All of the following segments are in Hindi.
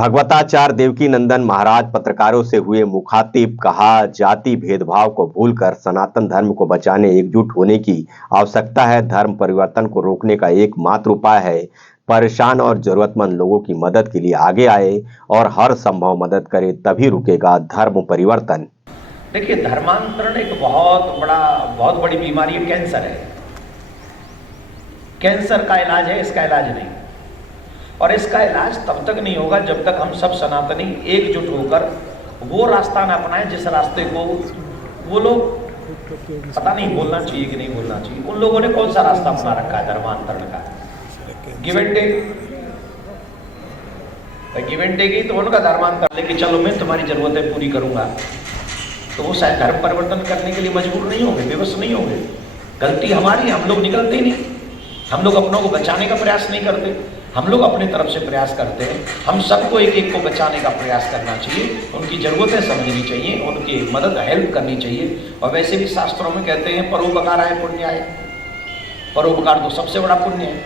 भगवताचार्य देवकीनंदन महाराज पत्रकारों से हुए मुखातिब। कहा, जाति भेदभाव को भूलकर सनातन धर्म को बचाने एकजुट होने की आवश्यकता है। धर्म परिवर्तन को रोकने का एकमात्र उपाय है परेशान और जरूरतमंद लोगों की मदद के लिए आगे आए और हर संभव मदद करे, तभी रुकेगा धर्म परिवर्तन। देखिए, धर्मांतरण एक बहुत बड़ी बीमारी है, कैंसर है। कैंसर का इलाज है, इसका इलाज नहीं। और इसका इलाज तब तक नहीं होगा जब तक हम सब सनातनी एकजुट होकर वो रास्ता ना अपनाएं जिस रास्ते को वो लोग, पता नहीं बोलना चाहिए कि नहीं बोलना चाहिए, उन लोगों ने कौन सा रास्ता अपना रखा है धर्मांतरण का, गिव एंड टेक ही तो उनका धर्मांतरण। लेकिन चलो मैं तुम्हारी जरूरतें पूरी करूंगा, तो वो शायद धर्म परिवर्तन करने के लिए मजबूर नहीं होंगे, विवश नहीं होंगे। गलती हमारी है, हम लोग निकलते ही नहीं, हम लोग अपनों को बचाने का प्रयास नहीं करते, हम लोग अपने तरफ से प्रयास करते हैं। हम सबको एक एक को बचाने का प्रयास करना चाहिए, उनकी ज़रूरतें समझनी चाहिए, उनकी मदद हेल्प करनी चाहिए। और वैसे भी शास्त्रों में कहते हैं परोपकार आय पुण्य आय, परोपकार तो सबसे बड़ा पुण्य है।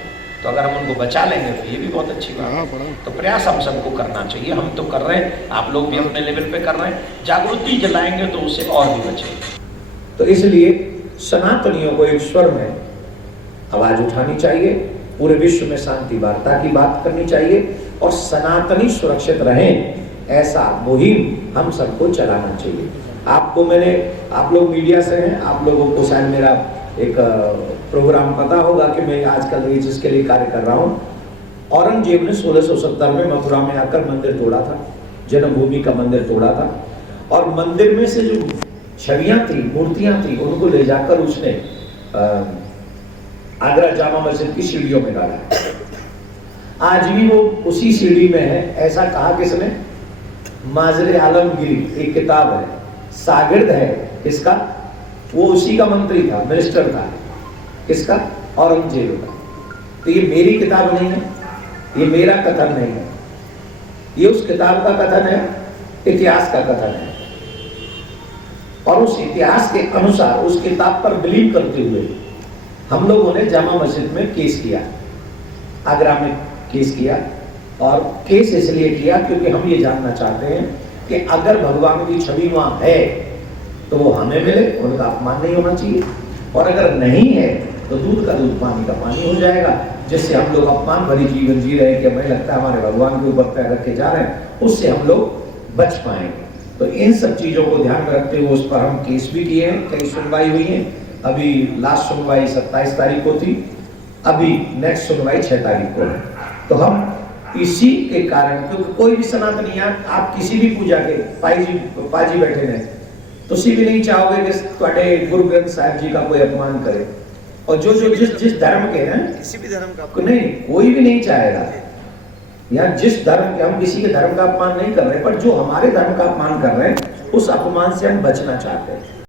तो अगर हम उनको बचा लेंगे तो ये भी बहुत अच्छी बात है। तो प्रयास हम सबको करना चाहिए, हम तो कर रहे हैं, आप लोग भी अपने लेवल पे कर रहे हैं। जागृति जलाएंगे तो उससे और भी बचेंगे। तो इसलिए सनातनियों को एक स्वर में आवाज उठानी चाहिए, पूरे विश्व में शांति वार्ता की बात करनी चाहिए और सनातनी सुरक्षित रहें, ऐसा मुहिम हम सबको चलाना चाहिए। आप लोग मीडिया से हैं, आप लोगों को शायद मेरा एक प्रोग्राम पता होगा कि मैं आजकल जिसके लिए कार्य कर रहा हूँ। औरंगजेब ने 1670 में मथुरा में आकर मंदिर तोड़ा था, जन्मभूमि का मंदिर तोड़ा था, और मंदिर में से जो छवियां थी, मूर्तियां थी, उनको ले जाकर उसने आगरा जामा मस्जिद की सीढ़ियों में डाला है। आज भी वो उसी सीढ़ी में है। ऐसा कहा किसने? माजरे आलमगीर, एक किताब है, शागिर्द है इसका, वो उसी का मंत्री था, मिनिस्टर था। किसका? औरंगजेब का। तो ये मेरी किताब नहीं है, ये मेरा कथन नहीं है, ये उस किताब का कथन है, इतिहास का कथन है। और उस इतिहास के अनुसार उस किताब पर बिलीव करते हुए हम लोगों ने जामा मस्जिद में केस किया, आगरा में केस किया। और केस इसलिए किया क्योंकि हम ये जानना चाहते हैं कि अगर भगवान की छवि वहां है तो वो हमें मिले, उनका अपमान नहीं होना चाहिए। और अगर नहीं है तो दूध का दूध पानी का पानी हो जाएगा, जिससे हम लोग अपमान भरी जीवन जी रहे हैं कि हमें लगता है हमारे भगवान के ऊपर पैर रखे जा रहे हैं, उससे हम लोग बच पाएंगे। तो इन सब चीजों को ध्यान में रखते हुए उस पर हम केस भी किए हैं, कई सुनवाई हुई है। अभी लास्ट सुनवाई 27 तारीख को थी, अभी नेक्स्ट सुनवाई 6 तारीख को है। तो हम इसी के कारण, क्योंकि कोई भी सनातनी, आप किसी भी पूजा के पाजी बैठे रहे, तो तुसी भी नहीं चाहोगे कि ਤੁਹਾਡੇ गुरु ग्रंथ साहिब जी का कोई अपमान करे। और जो जिस धर्म के हैं, किसी भी धर्म का नहीं, कोई भी नहीं चाहेगा। या जिस धर्म के, हम किसी के धर्म का अपमान नहीं कर रहे, पर जो हमारे धर्म का अपमान कर रहे हैं उस अपमान से हम बचना चाहते हैं।